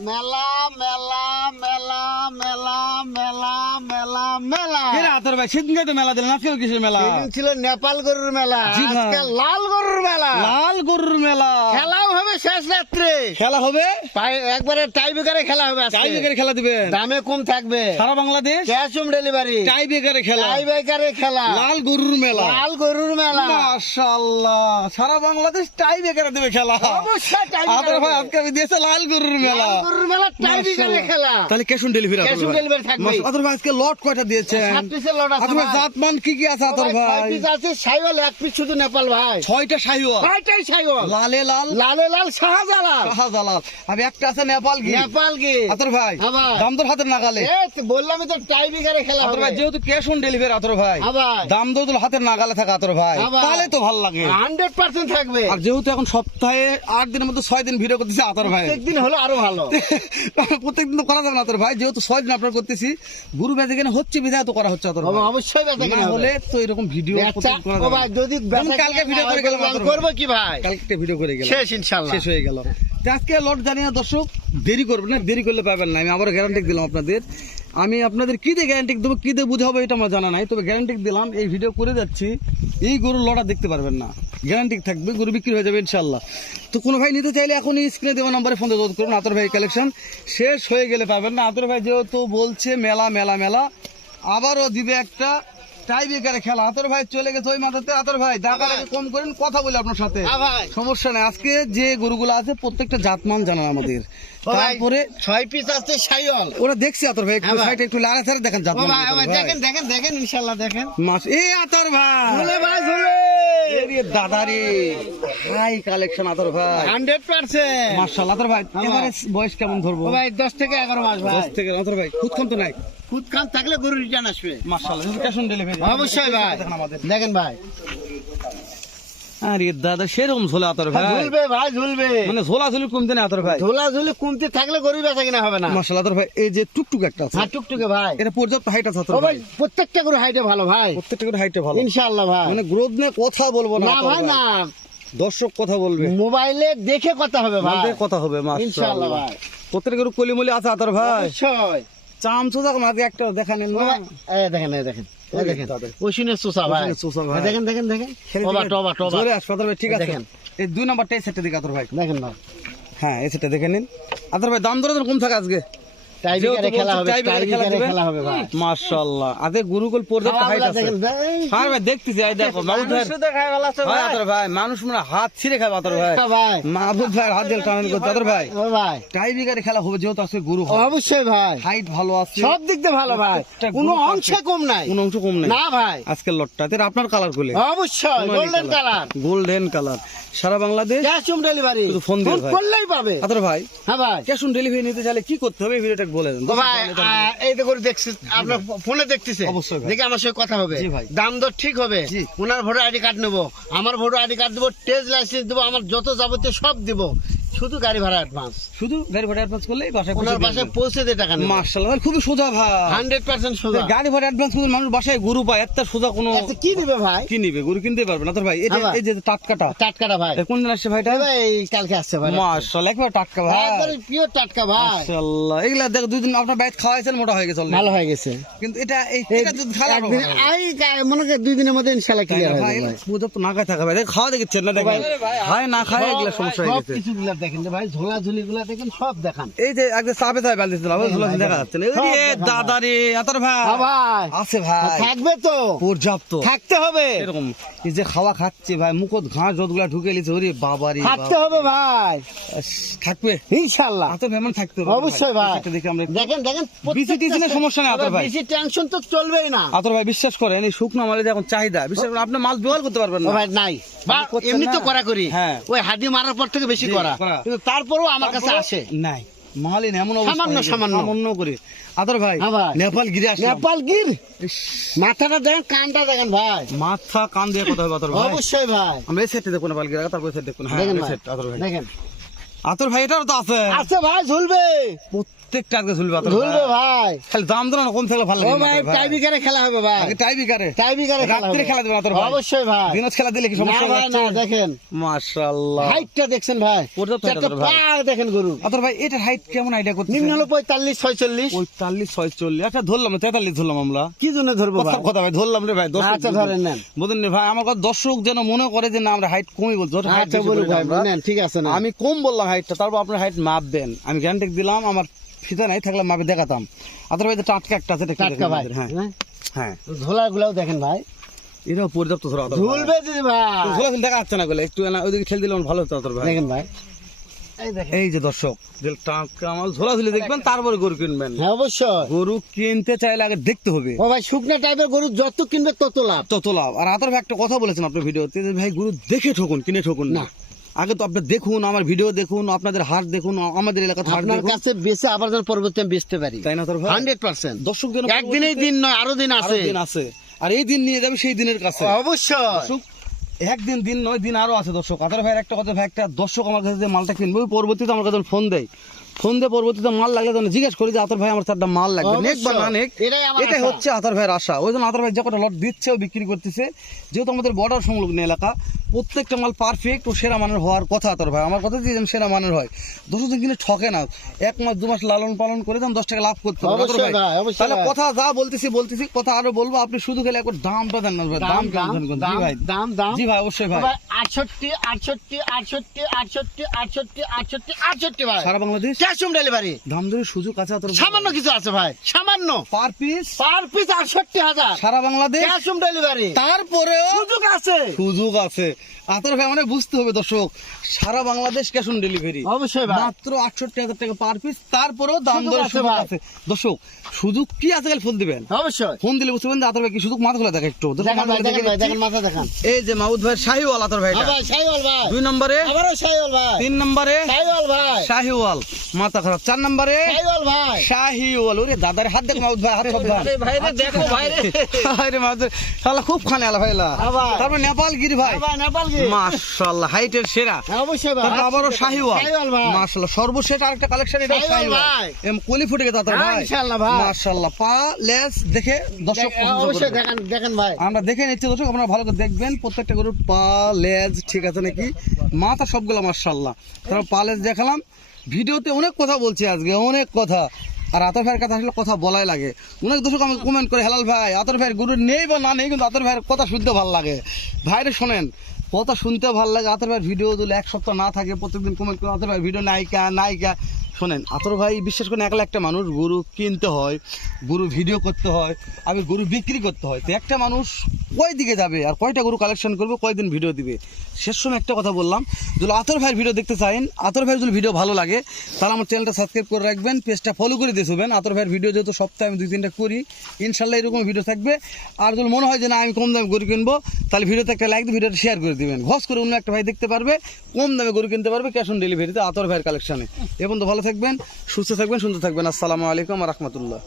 মেলা মেলা মেলা মেলা মেলা মেলা মেলা। এ রে আতর ভাই? সেদিনকে তো মেলা দিলেন আজকাল কিসের মেলা? ছিল নেপাল গরুর মেলা হ্যাঁ। লাল গরুর মেলা। লাল গরুর মেলা। খেলাও হবে শেষ রাত্রে। খেলা হবে? একবারে টাই বেকারে খেলা হবে। টাই বেকারে খেলা দিবেন? দামে কম থাকবে। সারা বাংলাদেশ? ক্যাশ ডেলিভারি টাই বেকারে খেলা। টাই বেকারে খেলা। লাল গরুর মেলা। লাল গরুর মেলা। মাশাআল্লাহ। সারা বাংলাদেশ টাই বেকারে দেবে খেলা। অবশ্যই টাই আতর বেকারে ভাই আজকে আমি দিয়েছে লাল গরুর মেলা। লাল গরুর মেলা টাই বেকারে খেলা। তাহলে ক্যাশ অন ডেলিভারি delivery থাকবেই। আতর ভাই আজকে লট কয়টা দিয়েছেন? সাত পিসের লট আছে আতর। জাতমান কি কি আছে আতর ভাই, পিস আছে সাইওয়াল এক পিস শুধু নেপাল ভাই। ছয়টা শাহিওয়াল ছয়টাই সাইওয়াল। লালে লাল? লালে লাল শাহজালাল। শাহজালাল। আমি একটা আছে নেপাল গির। নেপাল কি আতর ভাই দাম দর হাতের নাগালে। বললামই তো টাই খেলা আতর ভাই যেহেতু ক্যাশ অন ডেলিভারি আতর ভাই দাম দর হাতের নাগালে থাকে আতর ভাই তাহলে তো ভালো লাগে। হান্ড্রেড পার্সেন্ট থাকবে। আর যেহেতু এখন সপ্তাহে আট দিনের মধ্যে ছয় দিন ভিডিও করতেছি আতর ভাই। প্রত্যেকদিন হলো আরও ভালো। প্রত্যেকদিন তো করা যাবে না আতর ভাই যেহেতু ছয় দিন আপনার করতেছি গুরু বেঁচে কিনে হচ্ছে বিধায় তো করা হচ্ছে আতর ভাই। অবশ্যই না হলে তো এরকম ভিডিও যদি কালকে ভিডিও করে গেলাম করব কি ভাই? কালকে ভিডিও করে গেলাম। শেষ শেষ হয়ে গেল। আজকে লট জানি না দর্শক, দেরি করবেন না, দেরি করলে পাবেন না। আমি আবার গ্যারান্টি দিলাম আপনাদের। আমি আপনাদের কি দিয়ে গ্যারান্টি দেবো, কি দিয়ে বুঝাবো এটা আমার জানা নাই। তবে গ্যারান্টি দিলাম, এই ভিডিও করে যাচ্ছি। এই গরুর লড়া দেখতে পারবেন না। গ্যারান্টি থাকবে, গরু বিক্রি হয়ে যাবে ইনশাল্লাহ তো কোনো ভাই নিতে চাইলে এখন স্ক্রিনে দেওয়া নাম্বারে ফোন যোগাযোগ করুন, আতর ভাই কালেকশন শেষ হয়ে গেলে পাবেন না। আতর ভাই যেহেতু বলছে, মেলা মেলা মেলা। আবারও দিবে একটা টাই খেলা। আতর ভাই চলে গেছে ওই মাথাতে। আতর ভাই টাকাটা কম করেন কথা বলি আপনার সাথে। সমস্যা নেই। আজকে যে গরুগুলো আছে প্রত্যেকটা জাতমান জানান আমাদের। তারপরে ছয় পিস আছে সাইওয়াল ওরা দেখছি আতর ভাই একটু সাইডে একটু লাড়া ছাড়া দেখেন জাতমান ভাই ও ভাই, আতর ভাই। দেখেন দেখেন দেখেন ইনশাল্লাহ দেখেন। মাস এ আতর ভাই। ঝুলে ভাই ঝুলে। এরে হাই কালেকশন আতর ভাই। Hundred percent. মাশাআল্লাহ আতর ভাই হ্যাঁ এবারে বয়স কেমন ধরবো? ভাই দশ থেকে এগারো মাস ভাই। থেকে আতর ভাই তো নাই। খুদ খান থাকলে গরু রিটার্ন আসবে। অবশ্যই ভাই। দেখেন ভাই। আরে দাদা সেরকম ঝোলা আতর ভাই। ঝুলবে ভাই ঝুলবে। মানে ঝোলা ঝুলি কমতে না আতর ভাই। ঝোলা ঝুলি কমতে থাকলে গরু বেচা কিনা হবে না। মাশাআল্লাহ আতর ভাই এই যে টুকটুক একটা আছে। হ্যাঁ টুকটুকে ভাই। এটা পর্যাপ্ত হাইট আছে আতর ভাই ভাই। প্রত্যেকটা হাইটে ভালো ভাই। প্রত্যেকটা করে হাইটে ভালো। ইনশাআল্লাহ ভাই। মানে গ্রোথ নিয়ে কথা বলব না না ভাই না। দর্শক কথা বলবে। মোবাইলে দেখে কথা হবে ভাই। কথা হবে ইনশাআল্লাহ মাশাআল্লাহ ভাই। প্রত্যেক গরু কলিমলি আছে আতর ভাই। অবশ্যই। চাম চোজা মাঝে একটা দেখেন দেখেন দেখেন চোষা চোষা দেখেন দেখেন দেখেন। দেখেন। দুই নম্বর সেটটা দিকে আতর ভাই। দেখেন হ্যাঁ এই সেটটা দেখে নিন। আতর ভাই দাম দরে কম থাকে আজকে। টাইবিকারে খেলা হবে টাইব্রেকারে খেলা টাইবিকারে দিবে। খেলা হবে ভাই। মাশাআল্লাহ। আতে গুরুকুল পর্যাপ্ত হাইট আছে হ্যাঁ ভাই। দেখতেছি এই দেখো মাহবুব ভাই ভাই। আতর ভাই মানুষ মানে হাত ছিঁড়ে খাবে আতর ভাই। হ্যাঁ ভাই। মাহবুব ভাই হাত দিয়ে টানানি করতে আতর ভাই। ও ভাই। টাই খেলা হবে যেহেতু আজকে গুরু অবশ্যই ভাই। হাইট ভালো আছে। সব দিক দিয়ে ভালো ভাই। কোনো অংশে কম নাই। কোন অংশ কম নেই। না ভাই। আজকের লটটা আপনার কালার গুলে। অবশ্যই গোল্ডেন কালার গোল্ডেন কালার সারা Bangladesh cash home delivery phone দিয়ে ভাই। করলেই পাবে। আতর ভাই। হ্যাঁ ভাই। ক্যাশ অন ডেলিভারি নিতে চাইলে কি করতে হবে? এই ভিডিওটা বলে দেন ভাই এই তো করে দেখছিস আপনার ফোনে দেখতেছে। অবশ্যই। দেখে আমার সঙ্গে কথা হবে। দাম দর ঠিক হবে। ওনার ভোটার আইডি কার্ড নেব। আমার ভোটার আইডি কার্ড দেবো টেস্ট লাইসেন্স দেবো আমার যত যাবতীয় সব দিব। শুধু গাড়ি ভাড়া অ্যাডভান্স শুধু গাড়ি ভাড়া অ্যাডভান্স করলেই বাসায় ওনার বাসায় পৌঁছে দিয়ে টাকা নেব। মার্শাল্লাহ খুবই সোজা ভাই। হান্ড্রেড পার্সেন্ট সোজা। গাড়ি ভাড়া অ্যাডভান্স করলে মানুষ বাসায় গরু পায় এত সোজা কোনো কি দিবে ভাই? কি নিবে? গরু কিনতে পারবে না তোর ভাই। এই যে টাটকাটা। টাটকাটা ভাই। কোন দিন আসছে ভাইটা? ভাই কালকে আসছে ভাই। মার্শাল্লাহ একবার টাটকা ভাই। একবারে পিওর টাটকা ভাই। মার্শাল্লাহ এগুলা দেখো দুই দিন আপনার বাইক খাওয়াইছেন মোটা হয়ে গেছে ভালো হয়ে গেছে। কিন্তু এটা এই এটা একদিন এই গা- মনে করি দুই দিনের মধ্যে ইনশাল্লাহ ক্লিয়ার হয়ে ভাই। পুজো তো না খায় থাকা ভাই। দেখো, খাওয়া দেখেছেন না দেখেন? ভাই না খায় এগুলা সমস্যা হয়ে গেছে। দেখেন যে ভাই ঝোলা গুলা দেখেন সব দেখান। এই যে একদম চাপে চাপে বালতি দিলাম ঝুলা দেখা যাচ্ছে না। সব এই দেখান দাদা রে আতার ভাই। হ্যাঁ ভাই। আছে ভাই। থাকবে তো। পর্যাপ্ত। থাকতে হবে। এরকম এই যে খাওয়া খাচ্ছে ভাই মুখত ঘাস ঢুকে লিছে ওরে বাবা রে থাকতে হবে ভাই। থাকবে? আতর থাকতে হবে অবশ্যই ভাই। দেখে আমরা দেখেন দেখেন বিসি টিসিনের সমস্যা নেই আতর ভাই। টেনশন তো চলবেই না। আতর ভাই বিশ্বাস করেন এই শুকনো মালের এখন চাহিদা। বিশ্বাস আপনি মাল ব্যবহার করতে পারবেন না। ভাই নাই। এমনি তো করা করি হ্যাঁ। ওই হাডি মারার পর থেকে বেশি করা করা। কিন্তু তারপরেও আমার কাছে আসে। নাই। মালই এমন সামান্য, সামান্য। সামান্য করে। আতর ভাই হ্যাঁ নেপাল গিরে আসলাম। নেপাল গির? মাথাটা দেখেন কানটা দেখেন ভাই। মাথা কান দিয়ে কথা হবে আতর ভাই। অবশ্যই ভাই। আমরা এই সেটে দেখুন নেপাল গিরে তারপর সেট দেখুন হ্যাঁ দেখেন ভাই। আতর ভাই। তো আছে। আছে ভাই ঝুলবে। প্রত্যেকটা আগে ঝুলবে ঝুলবে ভাই। ভাই। খালি দাম দিলে কম থাকলে ভালো লাগে ভাই টাই খেলা হবে ভাই। আগে টাই বিকারে টাই বিকারে রাত্রে খেলা দেবে আতর ভাই। অবশ্যই ভাই। দিনত খেলা দিলে কি সমস্যা ভাই না দেখেন। মাশাআল্লাহ। হাইটটা দেখছেন ভাই। পর্যাপ্ত height চারটা আছে ভাই। পা দেখেন গরু। আতর ভাই এটার হাইট কেমন আইডিয়া করতে নিম্ন হলো পঁয়তাল্লিশ ছয়চল্লিশ। পঁয়তাল্লিশ ছয়চল্লিশ। আচ্ছা ধরলাম তেতাল্লিশ ধরলাম আমরা। কি জন্য ধরবো ভাই? কথা ভাই ধরলাম রে ভাই দর্শক আচ্ছা ধরেন নেন। ভাই আমার কথা দর্শক যেন মনে করে যে না আমরা হাইট কমই বলছি। আচ্ছা বলুন ভাই নেন ঠিক আছে না আমি কম বললাম হাইটটা তারপর আপনার হাইট মাপ দেন। আমি গ্যারান্টি দিলাম আমার ফিতা নাই থাকলে মাপে দেখাতাম। ভাই টাটকা একটা আছে টাটকা ভাই হ্যাঁ। হ্যাঁ। হ্যাঁ। ঝোলা দেখেন ভাই। এটাও পর্যাপ্ত ধরা ঝুলবে দিদি ভাই। ঝোলা দেখা যাচ্ছে না গেলে একটু ওইদিকে ঠেল দিলে ভালো হতো আতর ভাই দেখেন ভাই। এই এই যে দর্শক যে টাটকা মাল ঝোলা ঝুলি দেখবেন তারপরে গরু কিনবেন। হ্যাঁ অবশ্যই। গরু কিনতে চাইলে আগে দেখতে হবে। ও ভাই শুকনো টাইপের গরু যত কিনবে তত লাভ। তত লাভ। আর আতর ভাই একটা কথা বলেছেন আপনার ভিডিওতে ভাই গরু দেখে ঠকুন কিনে ঠকুন না। আগে তো আপনি দেখুন আমার ভিডিও দেখুন আপনাদের হাট দেখুন আমাদের এলাকার আপনার কাছে বেঁচে আবার যেন পরবর্তী আমি বেচতে পারি। তাই না ভাই? Hundred percent. দর্শক যেন একদিনেই দিন নয় আরও দিন আছে। দিন আছে। আর এই দিন নিয়ে যাবে সেই দিনের কাছে। অবশ্যই। একদিন দিন নয় দিন আরও আছে দর্শক। আদার ভাইয়ের একটা কথা ভাই একটা দর্শক আমার কাছে যে মালটা কিনবে ওই পরবর্তীতে আমার কাছে ফোন দেয়। ফোন দিয়ে পরবর্তীতে মাল লাগলে তখন জিজ্ঞেস করি যে আতর ভাই আমার চারটা মাল লাগবে। নেক বা না নেক এটাই। হচ্ছে আতর ভাইয়ের আশা। ওই জন্য আতর ভাই যে কটা লট দিচ্ছে ও বিক্রি করতেছে। যেহেতু আমাদের বর্ডার সংলগ্ন এলাকা প্রত্যেকটা মাল পারফেক্ট ও সেরা মানের হওয়ার কথা আতর ভাই। আমার কথা যে যেন সেরা মানের হয়। দশ দিন কিনে ঠকে না। এক মাস দু মাস লালন পালন করে যেন দশ টাকা লাভ করতে হবে তাহলে কথা যা বলতেছি বলতেছি কথা আরও বলব। আপনি শুধু খেলে একবার দামটা দেন না ভাই দাম দাম দাম জি ভাই। দাম দাম। ভাই অবশ্যই ভাই। আটষট্টি আটষট্টি আটষট্টি আটষট্টি আটষট্টি আটষট্টি আটষট্টি ভাই। সারা বাংলাদেশ? Cash on delivery. দাম ধরে সুযোগ আছে আতর সামান্য কিছু আছে ভাই সামান্য। পার পিস পার পিস আটষট্টি হাজার। সারা বাংলাদেশ? Cash on delivery. তারপরেও? সুযোগ আছে। সুযোগ আছে। আতর ভাই মানে বুঝতে হবে দর্শক সারা বাংলাদেশ ক্যাশ অন ডেলিভারি অবশ্যই ভাই। মাত্র আটষট্টি হাজার টাকা পার পিস তারপরেও দাম দরে আছে সুযোগ আছে। দর্শক সুযোগ কি আছে গেলে ফোন দিবেন? অবশ্যই। ফোন দিলে বুঝতে পারবেন আতর ভাই কি সুযোগ? মাথা খোলা দেখে একটু দেখেন মাথা দেখেন ভাই এই যে মাউদ ভাই শাহিওয়াল আতর ভাই হ্যাঁ ভাই ভাই। দুই নম্বরে। আবারও সাইওয়াল ভাই। তিন নম্বরে। সাইওয়াল ভাই। শাহিওয়াল মাথা খারাপ। চার নম্বরে। সাইওয়াল ভাই। শাহিওয়াল ওরে দাদার হাত দেখো মাউদ ভাই সাবধান ভাই রে দেখো ভাই রে। আরে মাউদ শালা খুব খানে আলা ভাইলা ভাই। তারপর নেপাল গিরি ভাই ভাই মাশাআল্লাহ হাইটের সেরা। অবশ্যই ভাই। আবারও শাহিওয়াল। মাশাআল্লাহ সর্বশেষ আরেকটা কালেকশন এটা শাহিওয়াল শাহিওয়াল। এম কলি ফুটে গেছে তার ভাই। ইনশাআল্লাহ ভাই। মাশাআল্লাহ পা লেস দেখে দর্শক অবশ্যই দেখেন দেখেন ভাই। আমরা দেখে নিচ্ছি দর্শক আপনারা ভালো করে দেখবেন। প্রত্যেকটা গরুর পা লেজ ঠিক আছে নাকি? মাথা সবগুলো মার্শাল্লাহ তারপর পা লেজ দেখালাম। ভিডিওতে অনেক কথা বলছি আজকে অনেক কথা। আর আতর ভাইয়ের কথা আসলে কথা বলাই লাগে। অনেক দর্শক আমাকে কমেন্ট করে হেলাল ভাই আতর ভাইয়ের গুরু নেই বা না নেই কিন্তু আতর ভাইয়ের কথা শুনতে ভালো লাগে। ভাইরে শোনেন কথা শুনতে ভালো লাগে আতের ভাই ভিডিও দিলে এক সপ্তাহ না থাকে, প্রত্যেকদিন কমেন্ট করে আতের ভাই ভিডিও নায়িকা নায়িকা শোনেন, আতর ভাই বিশেষ করে একলা একটা মানুষ, গরু কিনতে হয়, গরু ভিডিও করতে হয়, আবার গরু বিক্রি করতে হয়। তো একটা মানুষ কয় দিকে যাবে আর কয়টা গরু কালেকশন করবে, কয়দিন ভিডিও দিবে? শেষ সময় একটা কথা বললাম, যদি আতর ভাইয়ের ভিডিও দেখতে চান আতর ভাইয়ের যদি ভিডিও ভালো লাগে, তাহলে আমার চ্যানেলটা সাবস্ক্রাইব করে রাখবেন পেজটা ফলো করে দিয়ে শুবেন। আতর ভাইয়ের ভিডিও যেহেতু সপ্তাহে আমি দুই তিনটা করি, ইনশাল্লাহ এরকম ভিডিও থাকবে। আর যদি মনে হয় যে না, আমি কম দামে গরু কিনবো, তাহলে ভিডিওতে একটা লাইক দিয়ে ভিডিওটা শেয়ার করে দিবেন। ঘস করে অন্য একটা ভাই দেখতে পারবে, কম দামে গরু কিনতে পারবে ক্যাশ অন ডেলিভারিতে আতর ভাইয়ের কালেকশনে এবং তো ভালো থাকবেন সুস্থ থাকবেন সুন্দর থাকবেন। আসসালামু আলাইকুম রহমতুল্লাহ।